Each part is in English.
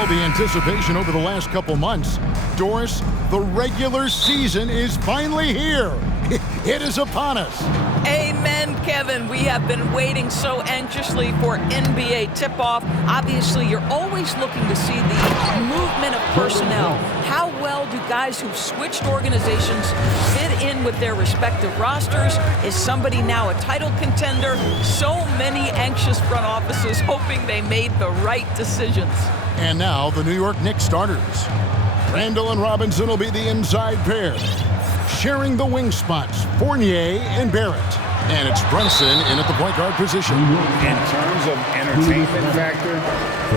all the anticipation over the last couple months, Doris, the regular season is finally here. It is upon us. Amen, Kevin. We have been waiting so anxiously for NBA tip-off. Obviously, you're always looking to see the movement of personnel. How well do guys who've switched organizations fit in with their respective rosters? Is somebody now a title contender? So many anxious front offices hoping they made the right decisions. And now the New York Knicks starters. Randall and Robinson will be the inside pair. Sharing the wing spots, Fournier and Barrett. And it's Brunson in at the point guard position. In terms of entertainment factor,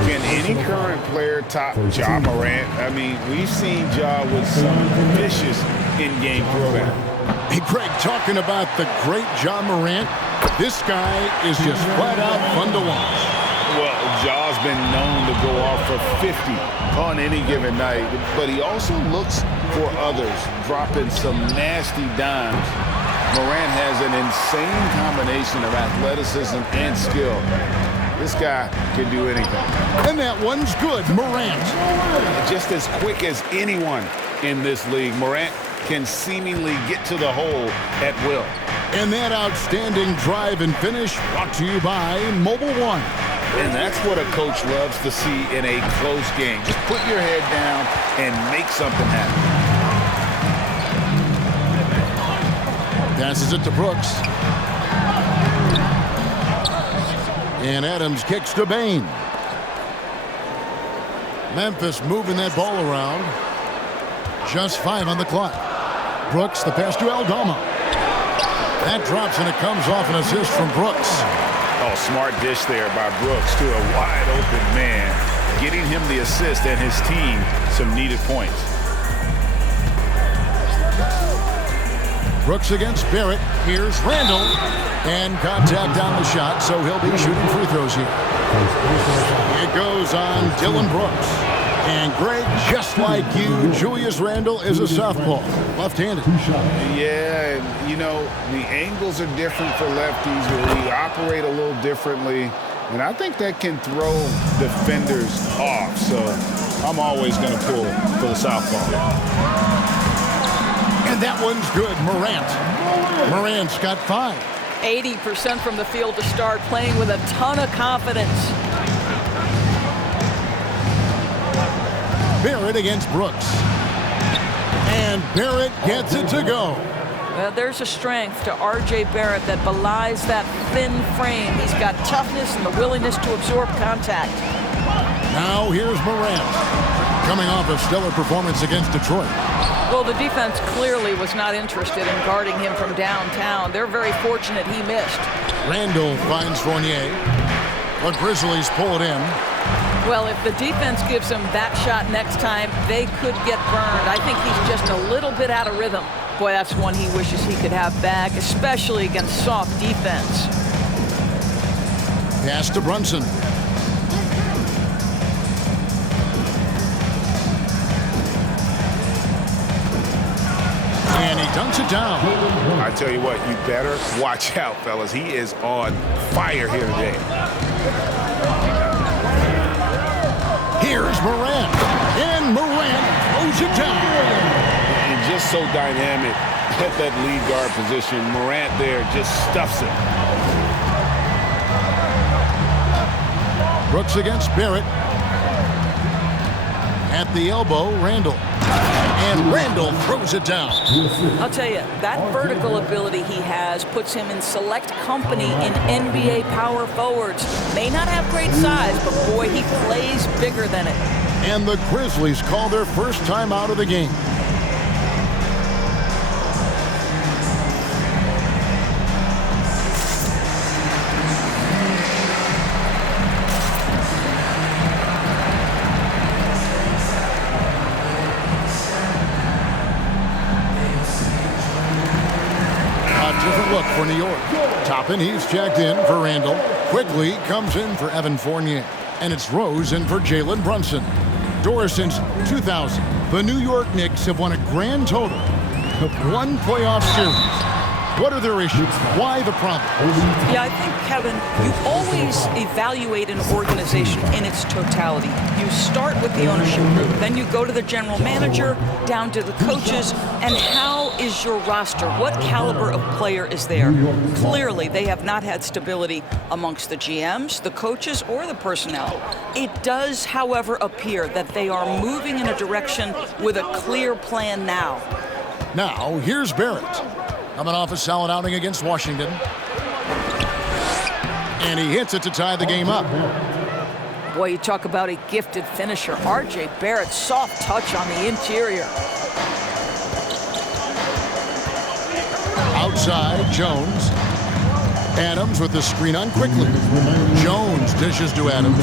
can any current player top Ja Morant? I mean, we've seen Ja with some vicious in-game throwdown. Hey, Greg, talking about the great Ja Morant, this guy is just flat out fun to watch. Well, Ja's been known to go off for 50 on any given night, but he also looks for others, dropping some nasty dimes. Morant has an insane combination of athleticism and skill. This guy can do anything. And that one's good, Morant. Just as quick as anyone in this league, Morant can seemingly get to the hole at will. And that outstanding drive and finish brought to you by Mobile One. And that's what a coach loves to see in a close game. Just put your head down and make something happen. Passes it to Brooks. And Adams kicks to Bain. Memphis moving that ball around. Just 5 on the clock. Brooks, the pass to Aldama. That drops and it comes off an assist from Brooks. Oh, smart dish there by Brooks to a wide open man, getting him the assist and his team some needed points. Brooks against Barrett. Here's Randall. And contact on the shot, so he'll be shooting free throws here. It goes on Dylan Brooks. And Greg, just like you, Julius Randle is a southpaw, left-handed. Yeah, and you know, the angles are different for lefties, but we operate a little differently. And I think that can throw defenders off, so I'm always going to pull for the southpaw. And that one's good, Morant. Morant's got 5. 80% from the field to start, playing with a ton of confidence. Barrett against Brooks. And Barrett gets it to go. Well, there's a strength to R.J. Barrett that belies that thin frame. He's got toughness and the willingness to absorb contact. Now here's Morant, coming off a stellar performance against Detroit. Well, the defense clearly was not interested in guarding him from downtown. They're very fortunate he missed. Randall finds Fournier. The Grizzlies pull it in. Well, if the defense gives him that shot next time, they could get burned. I think he's just a little bit out of rhythm. Boy, that's one he wishes he could have back, especially against soft defense. Pass to Brunson. And he dunks it down. I tell you what, you better watch out, fellas. He is on fire here today. Here's Morant. And Morant throws it down. And just so dynamic at that lead guard position. Morant there just stuffs it. Brooks against Barrett. At the elbow, Randall. And Randall throws it down. I'll tell you, that vertical ability he has puts him in select company in NBA power forwards. May not have great size, but boy, he plays bigger than it. And the Grizzlies call their first time out of the game. Different look for New York. Toppin, he's checked in for Randall. Quickly comes in for Evan Fournier. And it's Rose in for Jalen Brunson. Doris, since 2000, the New York Knicks have won a grand total of 1 playoff series. What are their issues? Why the problem? Yeah, I think, Kevin, you always evaluate an organization in its totality. You start with the ownership group, then you go to the general manager, down to the coaches, and how is your roster? What caliber of player is there? Clearly, they have not had stability amongst the GMs, the coaches, or the personnel. It does, however, appear that they are moving in a direction with a clear plan now. Now, here's Barrett. Coming off a solid outing against Washington. And he hits it to tie the game up. Boy, you talk about a gifted finisher. R.J. Barrett, soft touch on the interior. Outside, Jones. Adams with the screen on quickly. Jones dishes to Adams.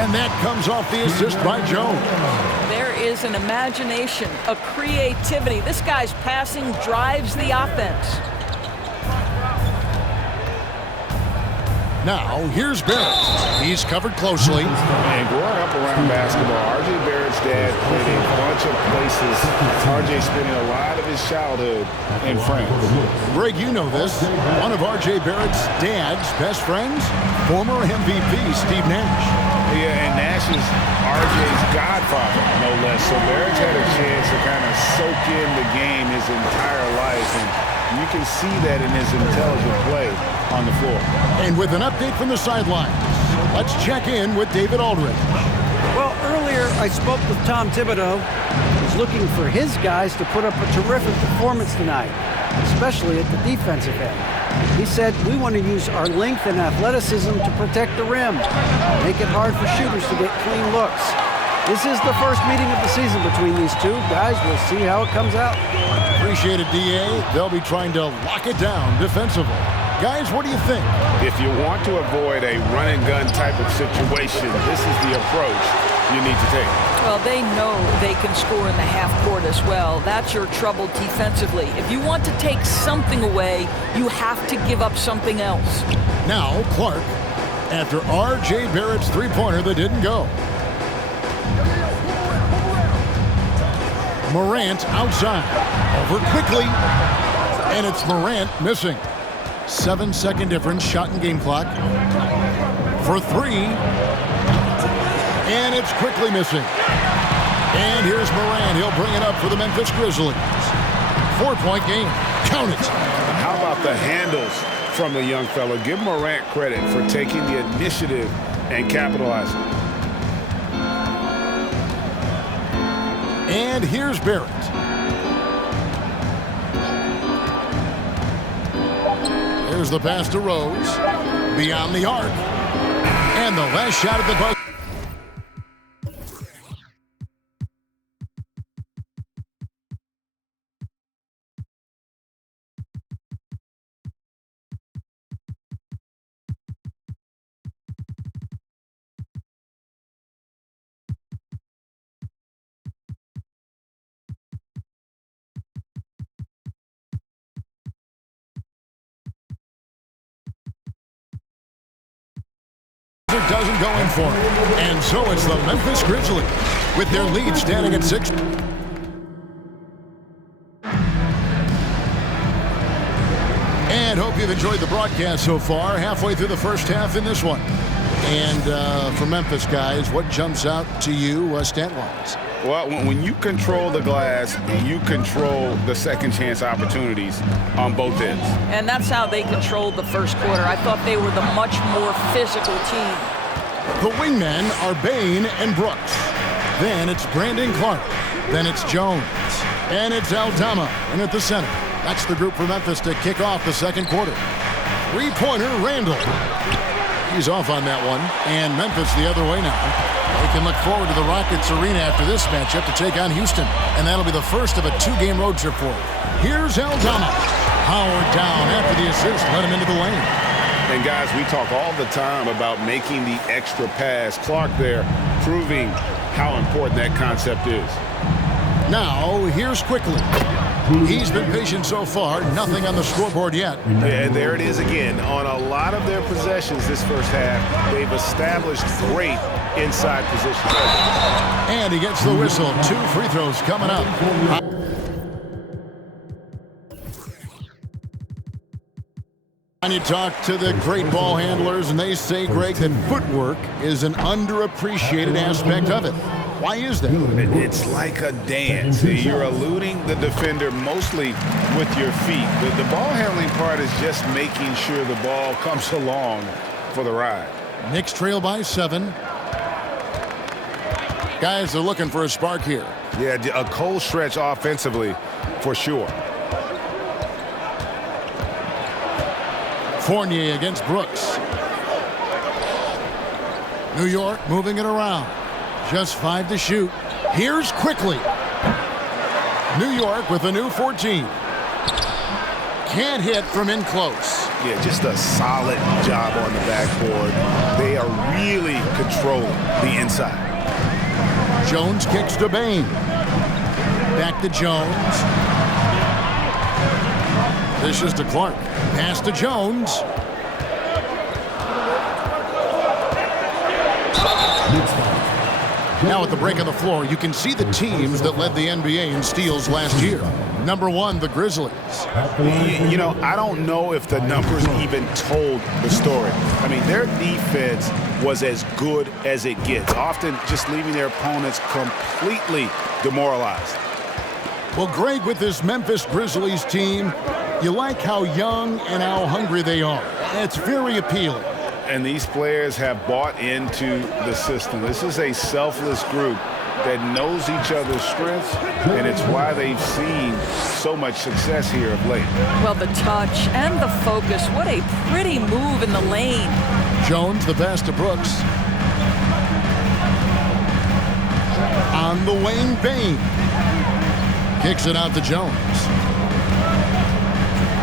And that comes off the assist by Jones. There is an imagination, a creativity. This guy's passing drives the offense. Now, here's Barrett. He's covered closely. And growing up around basketball, R.J. Barrett's dad played a bunch of places. R.J. spending a lot of his childhood in France. Greg, you know this. One of R.J. Barrett's dad's best friends, former MVP Steve Nash. Yeah, and Nash is R.J.'s godfather, no less. So Barrett's had a chance to kind of soak in the game his entire life, and you can see that in his intelligent play on the floor. And with an update from the sidelines, let's check in with David Aldridge. Well, earlier I spoke with Tom Thibodeau. He's looking for his guys to put up a terrific performance tonight, especially at the defensive end. He said, we want to use our length and athleticism to protect the rim, make it hard for shooters to get clean looks. This is the first meeting of the season between these two guys. We'll see how it comes out. Appreciate it, D.A. They'll be trying to lock it down defensively. Guys, what do you think? If you want to avoid a run-and-gun type of situation, this is the approach you need to take. Well, they know they can score in the half court as well. That's your trouble defensively. If you want to take something away, you have to give up something else. Now, Clark, after R.J. Barrett's three-pointer that didn't go. Morant outside. Over quickly. And it's Morant missing. 7-second difference, shot and game clock. For three. And it's quickly missing. And here's Morant. He'll bring it up for the Memphis Grizzlies. 4-point game. Count it. How about the handles from the young fella? Give Morant credit for taking the initiative and capitalizing. And here's Barrett. Here's the pass to Rose. Beyond the arc. And the last shot at the buzzer. Doesn't go in for it. And so it's the Memphis Grizzlies with their lead standing at 6. And hope you've enjoyed the broadcast so far. Halfway through the first half in this one. And for Memphis, guys, what jumps out to you stat-wise? Well, when you control the glass, you control the second chance opportunities on both ends. And that's how they controlled the first quarter. I thought they were the much more physical team. The wingmen are Bain and Brooks. Then it's Brandon Clark. Then it's Jones. And it's Aldama. And at the center, that's the group for Memphis to kick off the second quarter. Three-pointer, Randall. He's off on that one. And Memphis the other way now. They can look forward to the Rockets Arena after this matchup to take on Houston. And that'll be the first of a two-game road trip for him. Here's Aldama. Howard down after the assist. Let him into the lane. And guys, we talk all the time about making the extra pass. Clark there proving how important that concept is. Now, here's quickly. He's been patient so far. Nothing on the scoreboard yet. And there it is again. On a lot of their possessions this first half, they've established great inside position. And he gets the whistle. 2 free throws coming up. And you talk to the great ball handlers, and they say, Greg, that footwork is an underappreciated aspect of it. Why is that? It's like a dance. You're eluding the defender mostly with your feet. The ball handling part is just making sure the ball comes along for the ride. Knicks trail by 7. Guys are looking for a spark here. Yeah, a cold stretch offensively for sure. Fournier against Brooks. New York moving it around. Just 5 to shoot. Here's quickly. New York with a new 14. Can't hit from in close. Yeah, just a solid job on the backboard. They are really controlling the inside. Jones kicks to Bain. Back to Jones. Dishes to Clark. Pass to Jones. Now at the break of the floor, you can see the teams that led the NBA in steals last year. Number 1, the Grizzlies. You know, I don't know if the numbers even told the story. I mean, their defense was as good as it gets, often just leaving their opponents completely demoralized. Well, Greg, with this Memphis Grizzlies team, you like how young and how hungry they are. It's very appealing. And these players have bought into the system. This is a selfless group that knows each other's strengths, and it's why they've seen so much success here of late. Well, the touch and the focus, what a pretty move in the lane. Jones, the pass to Brooks. On the wing, Bain. Kicks it out to Jones.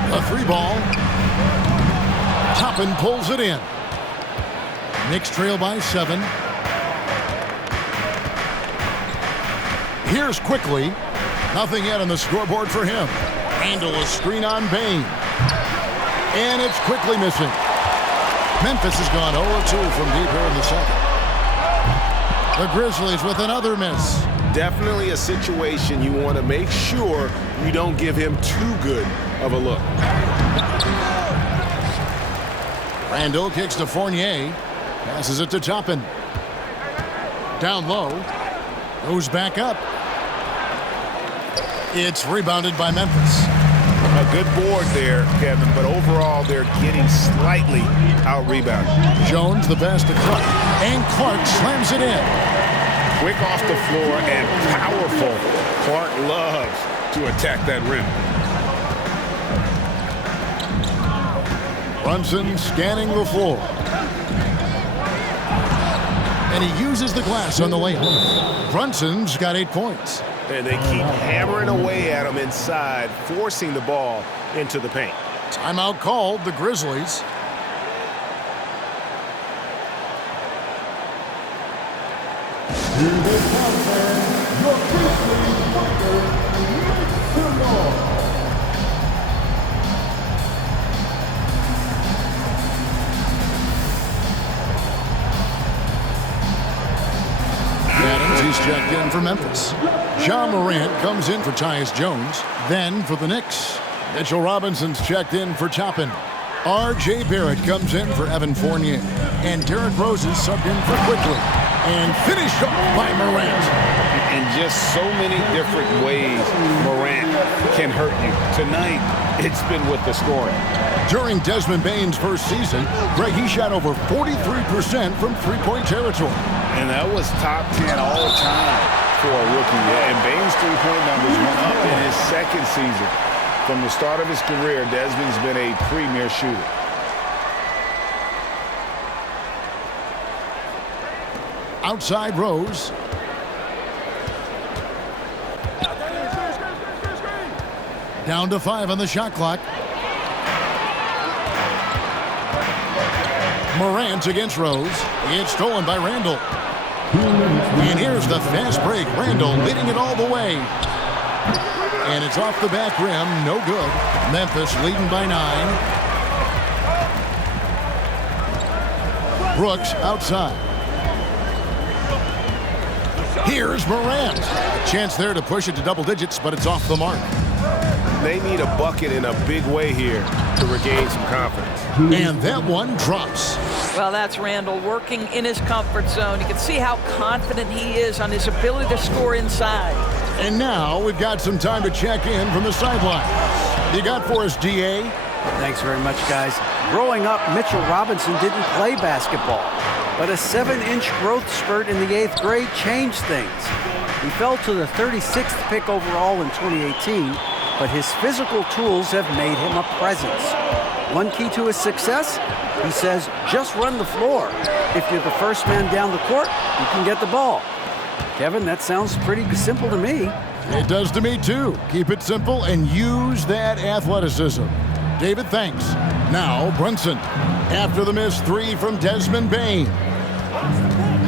A 3-ball. Toppin pulls it in. Knicks trail by 7. Here's quickly. Nothing yet on the scoreboard for him. Randall a screen on Bain. And it's quickly missing. Memphis has gone 0-2 from deep here in the second. The Grizzlies with another miss. Definitely a situation you want to make sure you don't give him too good of a look. Randall kicks to Fournier. Passes it to Toppin. Down low. Goes back up. It's rebounded by Memphis. A good board there, Kevin, but overall they're getting slightly out-rebounded. Jones the pass to Clark. And Clark slams it in. Quick off the floor and powerful. Clark loves to attack that rim. Brunson scanning the floor. And he uses the glass on the layup. Brunson's got 8 points. And they keep hammering away at him inside, forcing the ball into the paint. Timeout called, the Grizzlies. He's checked in for Memphis. Ja Morant comes in for Tyus Jones. Then for the Knicks, Mitchell Robinson's checked in for Toppin. R.J. Barrett comes in for Evan Fournier. And Derrick Rose is subbed in for Quickly. And finished off by Morant. In just so many different ways, Morant can hurt you. Tonight, it's been with the scoring. During Desmond Bane's first season, Greg, he shot over 43% from three-point territory. And that was top 10 all time for a rookie. And Bane's three-point numbers went up in his second season. From the start of his career, Desmond's been a premier shooter. Outside Rose. Down to 5 on the shot clock. Morant against Rose. It's stolen by Randall. And here's the fast break. Randall leading it all the way. And it's off the back rim. No good. Memphis leading by 9. Brooks outside. Here's Morant. A chance there to push it to double digits, but it's off the mark. they need a bucket in a big way here to regain some confidence. And that one drops. Well, that's Randall working in his comfort zone. You can see how confident he is on his ability to score inside. And now we've got some time to check in from the sideline. You got for us, DA? Thanks very much, guys. Growing up, Mitchell Robinson didn't play basketball, but a 7-inch growth spurt in the 8th grade changed things. He fell to the 36th pick overall in 2018, but his physical tools have made him a presence. One key to his success, he says, just run the floor. If you're the first man down the court, you can get the ball. Kevin, that sounds pretty simple to me. It does to me, too. Keep it simple and use that athleticism. David, thanks. Now, Brunson. After the missed 3 from Desmond Bain.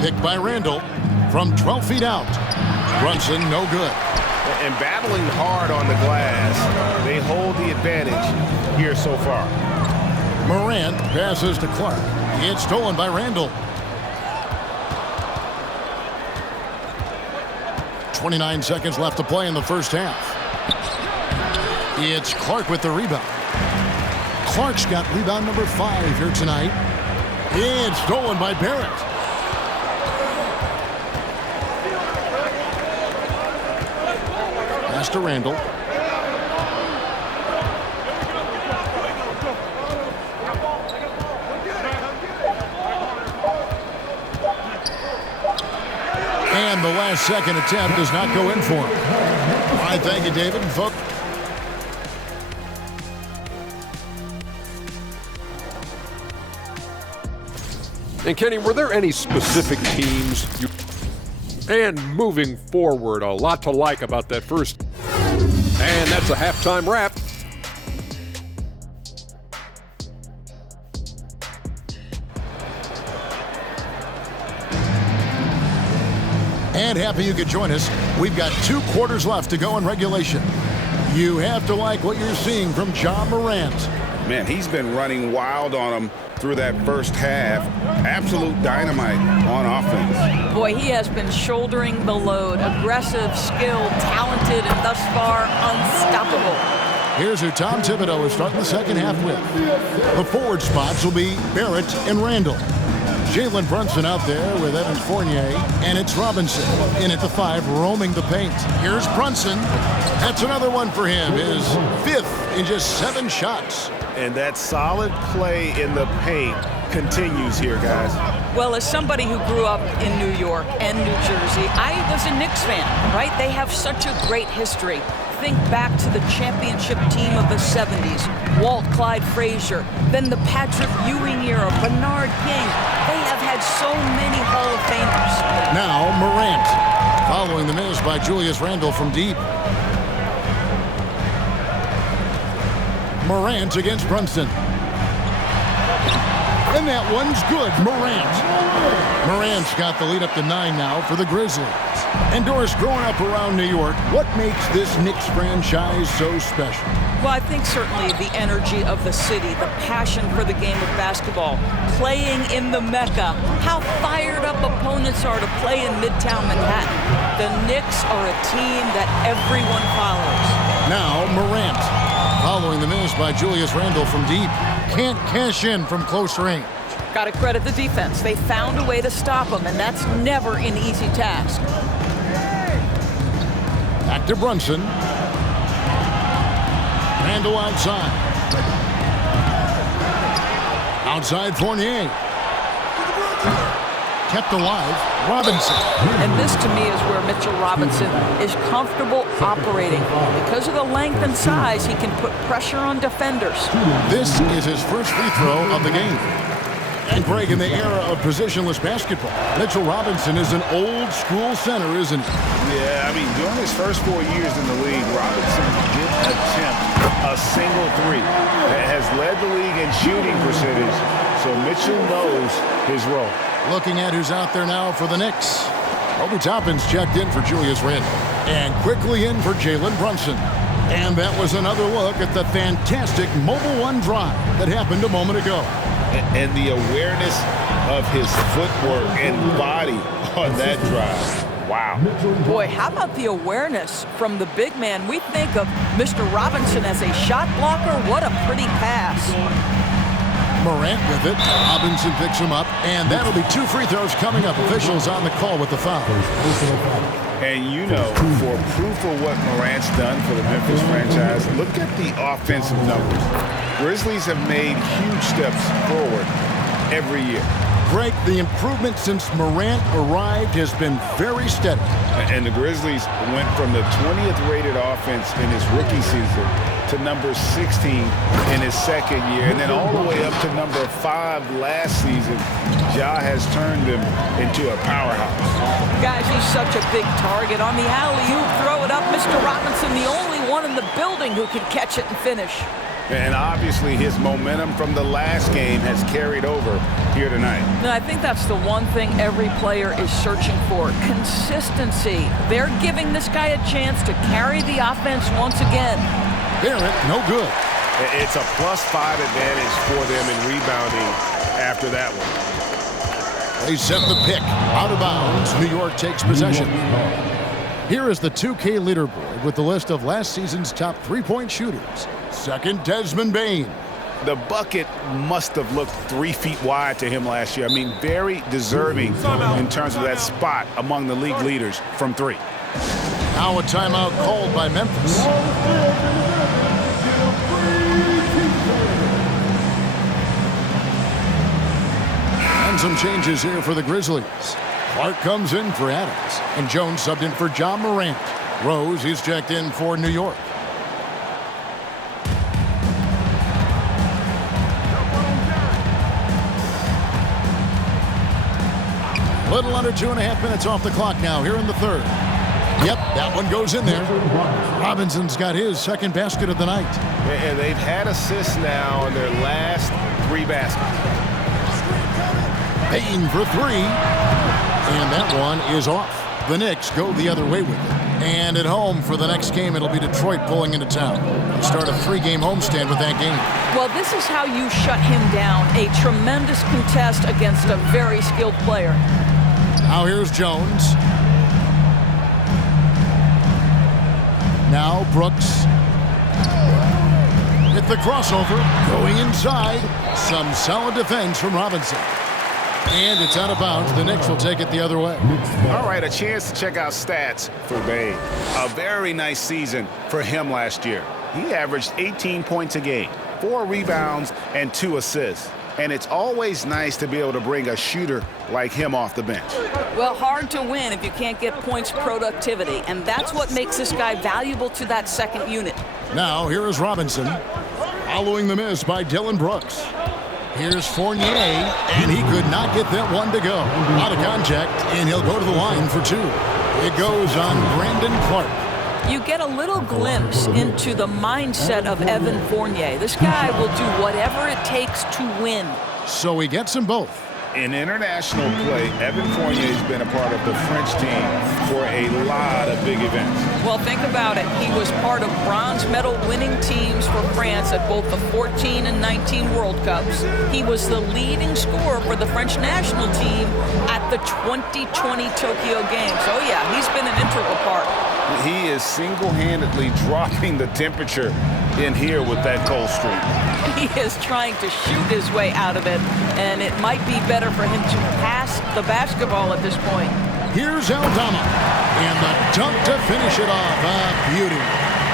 Picked by Randall from 12 feet out. Brunson, no good. And battling hard on the glass, they hold the advantage here so far. Morant passes to Clark. It's stolen by Randall. 29 seconds left to play in the first half. It's Clark with the rebound. Clark's got rebound number 5 here tonight. It's stolen by Barrett. Pass to Randall. And the last second attempt does not go in for him. All right, thank you, David. And folks, and Kenny, were there any specific teams and moving forward, a lot to like about that first. And that's a halftime wrap. And happy you could join us. We've got 2 quarters left to go in regulation. You have to like what you're seeing from Ja Morant. Man, he's been running wild on him through that first half. Absolute dynamite on offense. Boy, he has been shouldering the load. Aggressive, skilled, talented, and thus far unstoppable. Here's who Tom Thibodeau is starting the second half with. The forward spots will be Barrett and Randall. Jalen Brunson out there with Evans Fournier, and it's Robinson in at the 5, roaming the paint. Here's Brunson. That's another one for him, his 5th in just 7 shots. And that solid play in the paint continues here, guys. Well, as somebody who grew up in New York and New Jersey, I was a Knicks fan, right? They have such a great history. Think back to the championship team of the 70s, Walt Clyde Frazier, then the Patrick Ewing era, Bernard King. They have had so many Hall of Famers. Now Morant, following the miss by Julius Randle from deep. Morant against Brunson. And that one's good. Morant's got the lead up to 9 now for the Grizzlies. And Doris, growing up around New York, what makes this Knicks franchise so special? Well, I think certainly the energy of the city, the passion for the game of basketball, playing in the Mecca, how fired up opponents are to play in Midtown Manhattan. The Knicks are a team that everyone follows. Now Morant, following the miss by Julius Randle from deep. Can't cash in from close range. Got to credit the defense. They found a way to stop him, and that's never an easy task. Back to Brunson. Randle outside. Outside Fournier. Kept alive, Robinson. And this, to me, is where Mitchell Robinson is comfortable operating. Because of the length and size, he can put pressure on defenders. This is his first free throw of the game. And Greg, in the era of positionless basketball, Mitchell Robinson is an old-school center, isn't he? Yeah, I mean, during his first 4 years in the league, Robinson didn't attempt a single three. That has led the league in shooting percentage, so Mitchell knows his role. Looking at who's out there now for the Knicks. Obi Toppin's checked in for Julius Randle. And quickly in for Jalen Brunson. And that was another look at the fantastic Mobile One drive that happened a moment ago. And the awareness of his footwork and body on that drive. Wow. Boy, how about the awareness from the big man? We think of Mr. Robinson as a shot blocker. What a pretty pass. Morant with it. Robinson picks him up, and that'll be 2 free throws coming up. Officials on the call with the foul. And you know, for proof of what Morant's done for the Memphis franchise, look at the offensive numbers. Grizzlies have made huge steps forward every year. Greg, the improvement since Morant arrived has been very steady. And the Grizzlies went from the 20th rated offense in his rookie season to number 16 in his second year, and then all the way up to number 5 last season. Ja has turned them into a powerhouse. Guys, he's such a big target. On the alley-oop, throw it up. Mr. Robinson, the only one in the building who can catch it and finish. And obviously his momentum from the last game has carried over here tonight. And I think that's the one thing every player is searching for, consistency. They're giving this guy a chance to carry the offense once again. Barrett, no good. It's a +5 advantage for them in rebounding after that one. They set the pick. Out of bounds. New York takes possession. Here is the 2K leaderboard with the list of last season's top three-point shooters. Second, Desmond Bane. The bucket must have looked 3 feet wide to him last year. I mean, very deserving in terms of that spot among the league leaders from 3. Now a timeout called by Memphis. And some changes here for the Grizzlies. Clark comes in for Adams, and Jones subbed in for John Morant. Rose is checked in for New York. Little under 2.5 minutes off the clock now here in the third. Yep, that one goes in there. Robinson's got his second basket of the night. And they've had assists now in their last 3 baskets. Payne for 3. And that one is off. The Knicks go the other way with it. And at home for the next game, it'll be Detroit pulling into town. They'll start a 3-game homestand with that game. Well, this is how you shut him down. A tremendous contest against a very skilled player. Now here's Jones. Now Brooks. Hit the crossover. Going inside. Some solid defense from Robinson. And it's out of bounds. The Knicks will take it the other way. All right, a chance to check out stats for Bane. A very nice season for him last year. He averaged 18 points a game, 4 rebounds, and 2 assists. And it's always nice to be able to bring a shooter like him off the bench. Well, hard to win if you can't get points productivity, and that's what makes this guy valuable to that second unit. Now, here is Robinson, following the miss by Dylan Brooks. Here's Fournier, and he could not get that one to go. Out of contact, and he'll go to the line for 2. It goes on Brandon Clark. You get a little glimpse into the mindset of Evan Fournier. This guy will do whatever it takes to win. So he gets them both. In international play, Evan Fournier has been a part of the French team for a lot of big events. Well, think about it. He was part of bronze medal winning teams for France at both the 14 and 19 World Cups. He was the leading scorer for the French national team at the 2020 Tokyo Games. Oh, yeah, he's been an integral part. He is single-handedly dropping the temperature in here with that cold streak. He is trying to shoot his way out of it, and it might be better for him to pass the basketball at this point. Here's Aldama, and the dunk to finish it off. A beauty.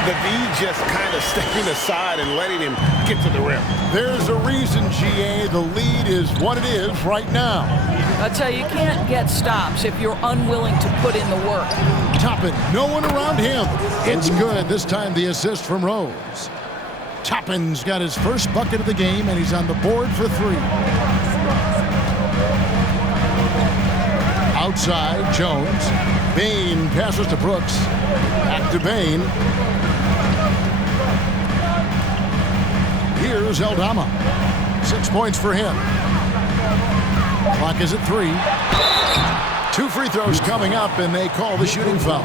The V just kind of stepping aside and letting him get to the rim. There's a reason, GA. The lead is what it is right now. I tell you, you can't get stops if you're unwilling to put in the work. Toppin, no one around him. It's good. This time the assist from Rose. Toppin's got his first bucket of the game, and he's on the board for 3. Outside, Jones. Bane passes to Brooks. Back to Bane. Here's Aldama. 6 points for him. Clock is at 3. 2 free throws coming up, and they call the shooting foul.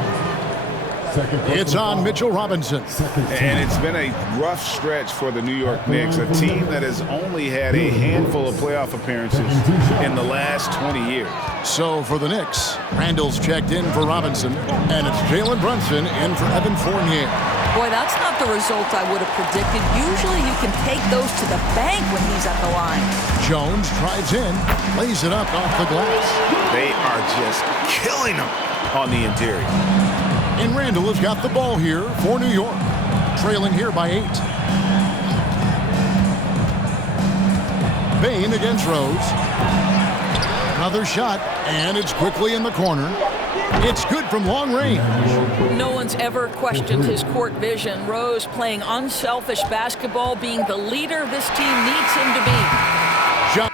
It's on Mitchell Robinson. And it's been a rough stretch for the New York Knicks, a team that has only had a handful of playoff appearances in the last 20 years. So for the Knicks, Randall's checked in for Robinson, and it's Jalen Brunson in for Evan Fournier. Boy, that's not the result I would have predicted. Usually you can take those to the bank when he's at the line. Jones drives in, lays it up off the glass. They are just killing them on the interior. And Randall has got the ball here for New York, trailing here by 8. Bain against Rose. Another shot, and it's quickly in the corner. It's good from long range. No one's ever questioned his court vision. Rose playing unselfish basketball, being the leader this team needs him to be. Shot.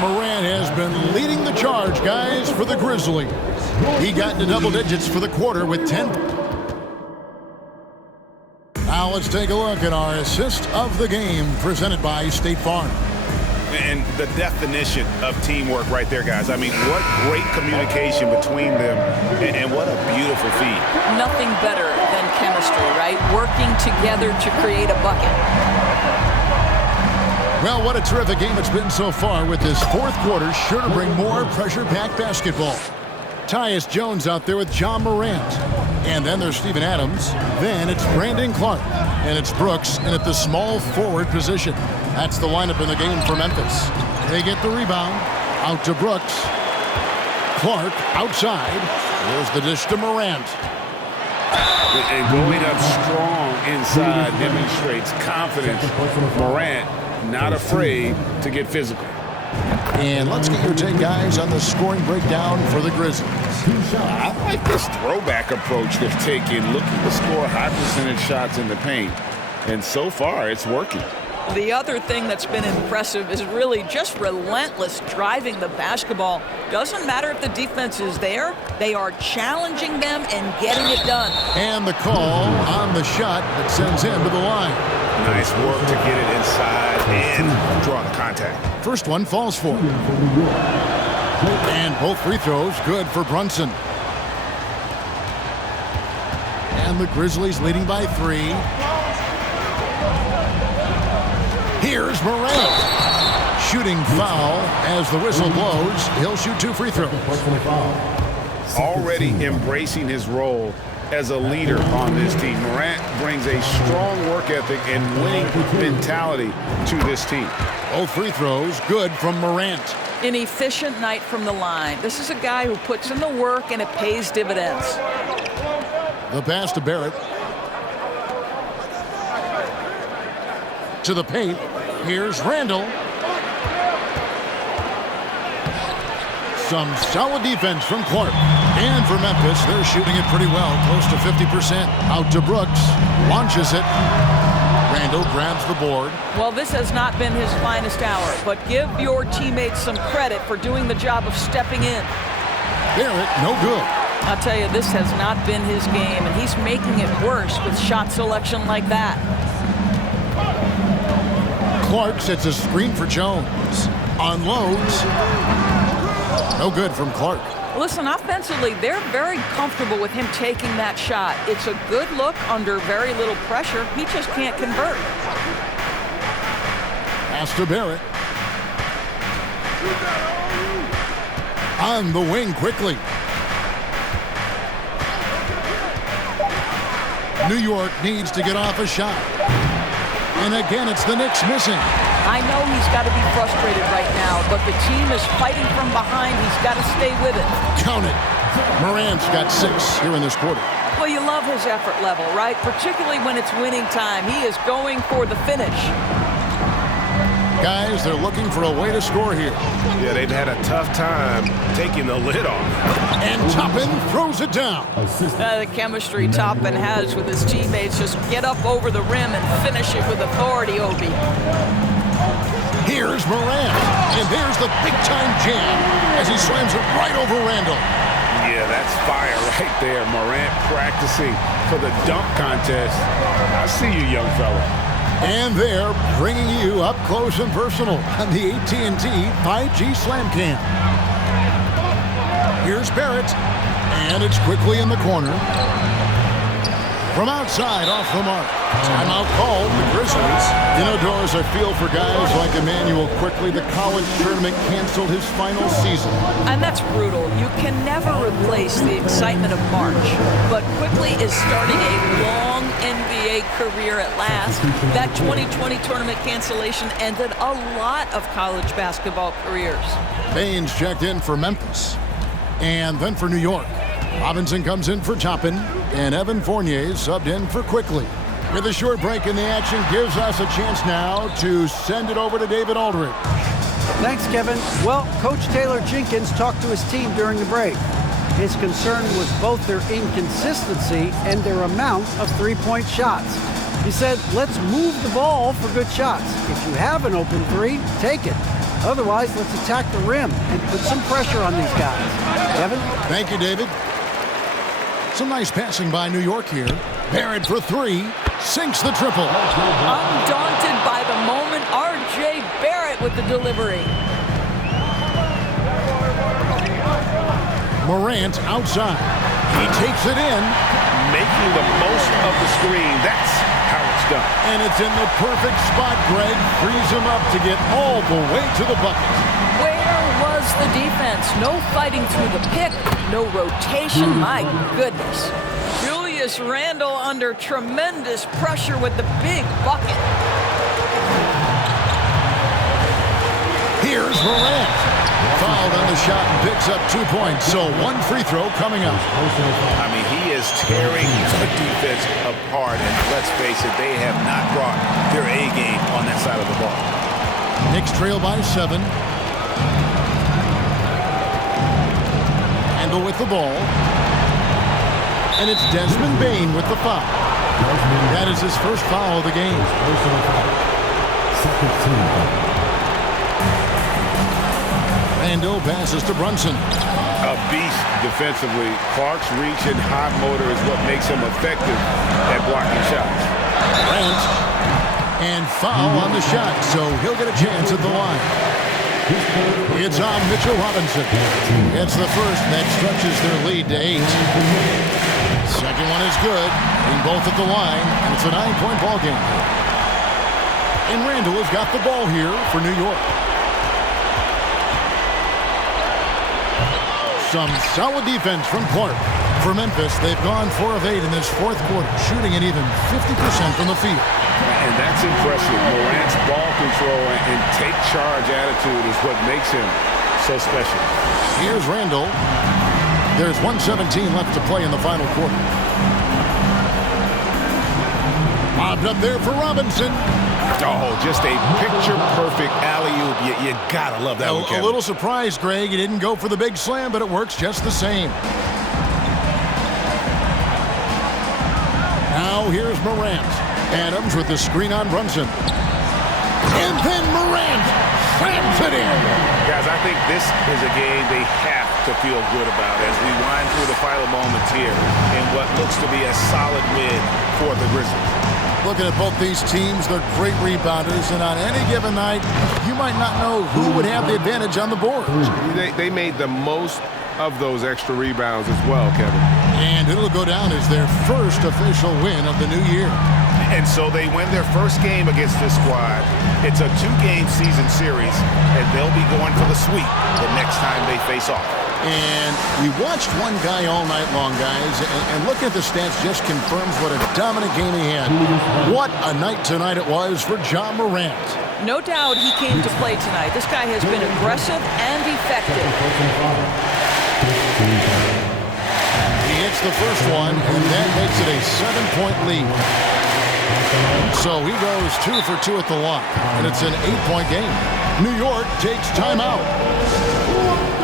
Moran has been leading the charge, guys, for the Grizzlies. He got into double digits for the quarter with 10. Now let's take a look at our assist of the game presented by State Farm. And the definition of teamwork right there, guys. I mean, what great communication between them, and what a beautiful feed. Nothing better than chemistry, right? Working together to create a bucket. Well, what a terrific game it's been so far, with this fourth quarter sure to bring more pressure-packed basketball. Tyus Jones out there with John Morant. And then there's Steven Adams. Then it's Brandon Clark. And it's Brooks in at the small forward position. That's the lineup in the game for Memphis. They get the rebound. Out to Brooks. Clark outside. There's the dish to Morant. And going up strong inside demonstrates confidence. Morant not afraid to get physical. And let's get your take, guys, on the scoring breakdown for the Grizzlies. I like this throwback approach they've taken, looking to score high percentage shots in the paint. And so far, it's working. The other thing that's been impressive is really just relentless driving the basketball. Doesn't matter if the defense is there, they are challenging them and getting it done. And the call on the shot that sends him to the line. Nice work to get it inside and draw the contact. First one falls for him. And both free throws good for Brunson. And the Grizzlies leading by 3. Here's Morant. Shooting foul as the whistle blows. He'll shoot 2 free throws. Already embracing his role as a leader on this team. Morant brings a strong work ethic and winning mentality to this team. Both free throws good from Morant. An efficient night from the line. This is a guy who puts in the work and it pays dividends. The pass to Barrett. To the paint. Here's Randall. Some solid defense from Clark. And for Memphis, they're shooting it pretty well, close to 50%. Out to Brooks. Launches it. Randall grabs the board. Well, this has not been his finest hour, but give your teammates some credit for doing the job of stepping in. Barrett, no good. I'll tell you, this has not been his game, and he's making it worse with shot selection like that. Clark sets a screen for Jones. Unloads. No good from Clark. Listen, offensively, they're very comfortable with him taking that shot. It's a good look under very little pressure. He just can't convert. Pass to Barrett. On the wing quickly. New York needs to get off a shot. And again, it's the Knicks missing. I know he's got to be frustrated right now, but the team is fighting from behind. He's got to stay with it. Count it. Morant's got 6 here in this quarter. Well, you love his effort level, right? Particularly when it's winning time. He is going for the finish. Guys, they're looking for a way to score here. Yeah, they've had a tough time taking the lid off. And Toppin throws it down. The chemistry Toppin has with his teammates. Just get up over the rim and finish it with authority, Obi. Here's Morant. And there's the big-time jam as he slams it right over Randall. Yeah, that's fire right there. Morant practicing for the dunk contest. I see you, young fella. And they're bringing you up close and personal on the AT&T 5G Slam Cam. Here's Barrett, and it's quickly in the corner. From outside, off the mark. Timeout called, the Grizzlies. You know, Doris, I feel for guys like Emmanuel Quickly. The college tournament canceled his final season. And that's brutal. You can never replace the excitement of March. But Quickly is starting a long NBA career at last. That 2020 tournament cancellation ended a lot of college basketball careers. Baines checked in for Memphis. And then for New York. Robinson comes in for Toppin, and Evan Fournier subbed in for Quickly. With a short break in the action, gives us a chance now to send it over to David Aldridge. Thanks, Kevin. Well, Coach Taylor Jenkins talked to his team during the break. His concern was both their inconsistency and their amount of three-point shots. He said, let's move the ball for good shots. If you have an open three, take it. Otherwise, let's attack the rim and put some pressure on these guys. Kevin? Thank you, David. Some nice passing by New York here. Barrett for three. Sinks the triple. Undaunted by the moment, R.J. Barrett with the delivery. Morant outside. He takes it in. Making the most of the screen. That's how it's done. And it's in the perfect spot, Greg. Frees him up to get all the way to the bucket. Where was the defense? No fighting through the pick, no rotation. My goodness. Julius Randle under tremendous pressure with the big bucket. Here's Morant. Fouled on the shot and picks up 2 points. So one free throw coming up. I mean, he is tearing the defense apart. And let's face it, they have not brought their A game on that side of the ball. Knicks trail by 7. Handle with the ball. And it's Desmond Bane with the foul. That is his first foul of the game. Randle passes to Brunson. A beast defensively. Clark's reach and high motor is what makes him effective at blocking shots. Grant. And foul on the shot, so he'll get a chance at the line. It's on Mitchell Robinson. It's the first that stretches their lead to 8. Second one is good. Being both at the line, and it's a 9-point ball game. And Randle has got the ball here for New York. Some solid defense from Clark. For Memphis, they've gone 4 of 8 in this fourth quarter, shooting at even 50% from the field. And that's impressive. Morant's ball control and take charge attitude is what makes him so special. Here's Randle. There's 1:17 left to play in the final quarter. Bobbed up there for Robinson. Oh, just a picture-perfect alley-oop. You gotta love that one, Kevin. A little surprised, Greg. He didn't go for the big slam, but it works just the same. Now here's Morant. Adams with the screen on Brunson. And then Morant slams it in. Guys, I think this is a game they have to feel good about as we wind through the final moments here in what looks to be a solid win for the Grizzlies. Looking at both these teams, they're great rebounders, and on any given night, you might not know who would have the advantage on the board. They made the most of those extra rebounds as well, Kevin. And it'll go down as their first official win of the new year. And so they win their first game against this squad. It's a 2-game season series, and they'll be going for the sweep the next time they face off. And we watched one guy all night long, guys, and looking at the stats just confirms what a dominant game he had. What a night tonight it was for Ja Morant. No doubt he came to play tonight. This guy has been aggressive and effective. He hits the first one, and that makes it a 7-point lead. So he goes 2 for 2 at the line, and it's an 8-point game. New York takes timeout.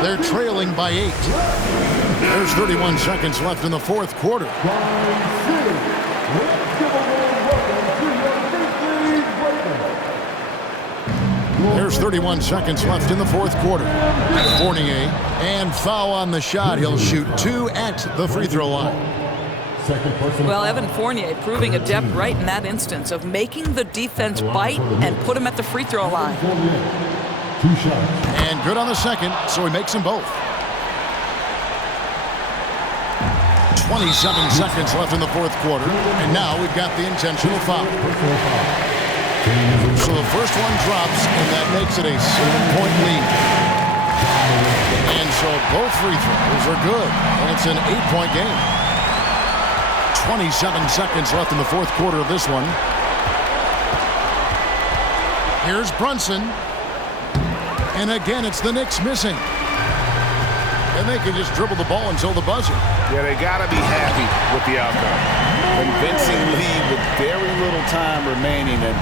They're trailing by 8. There's 31 seconds left in the fourth quarter. There's 31 seconds left in the fourth quarter. Fournier, and foul on the shot. He'll shoot 2 at the free throw line. Well, Evan Fournier proving adept right in that instance of making the defense bite and put him at the free throw line. And good on the second, so he makes them both. 27 seconds left in the fourth quarter, and now we've got the intentional foul. So the first one drops, and that makes it a 7-point lead. And so both free throws are good, and it's an 8-point game. 27 seconds left in the fourth quarter of this one. Here's Brunson. And again, it's the Knicks missing. And they can just dribble the ball until the buzzer. Yeah, they got to be happy with the outcome. Convincing lead with very little time remaining, and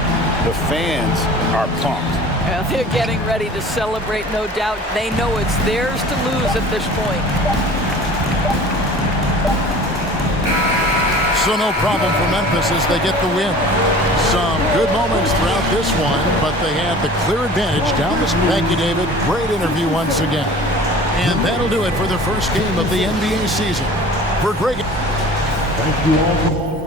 the fans are pumped. Well, they're getting ready to celebrate, no doubt. They know it's theirs to lose at this point. So no problem for Memphis as they get the win. Some good moments throughout this one, but they had the clear advantage down the stretch. Thank you, David. Great interview once again. And that'll do it for the first game of the NBA season. For Greg. Thank you all.